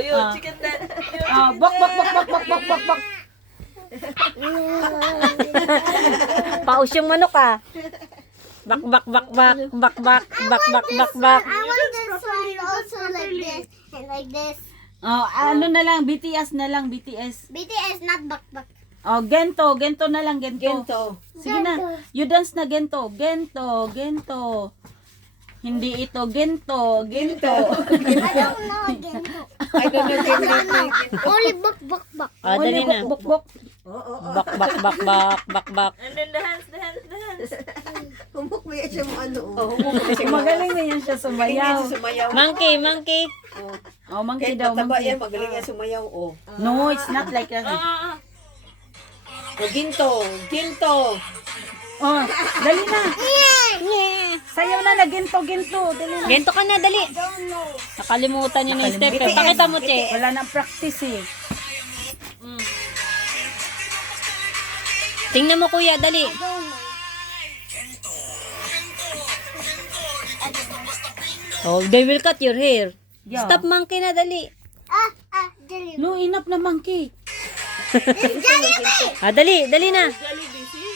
Yun, chicken dance. Bak, bak, bak, bak, bak, bak, bak, bak. Paus yung manok ah. Bak, bak, bak, bak, bak, bak, bak, bak, bak, bak. I want this one also like this and like this. Ano na lang, BTS na lang, BTS. BTS, not bakbak. Gento, gento na lang, gento. Gento. Sige na, you dance na gento, gento, gento. Hindi ito gento, gento. I don't know again. I don't know, Gento. Only bak. Dali na. Buk, buk, buk. Bak, bak, bak, bak, bak, bak. And then the hands. Humok mo yan siya mo ano. Magaling na yan siya sumayaw. Sumayaw. Monkey, monkey. Monkey Kahit daw, mataba monkey. yan, magaling yan sumayaw. No, it's not like that. Ginto. Dali na. Sayaw na na, gento, gento. Dali na. Gento ka na, dali. Nakalimutan niya ng step. Pakita mo, Che. Wala nang practice eh. Tingnan mo, kuya, dali. Oh, they will cut your hair. Yeah. Stop, monkey na, dali. Jelly. No, enough na monkey. Dali, dali na. Jollibee, see?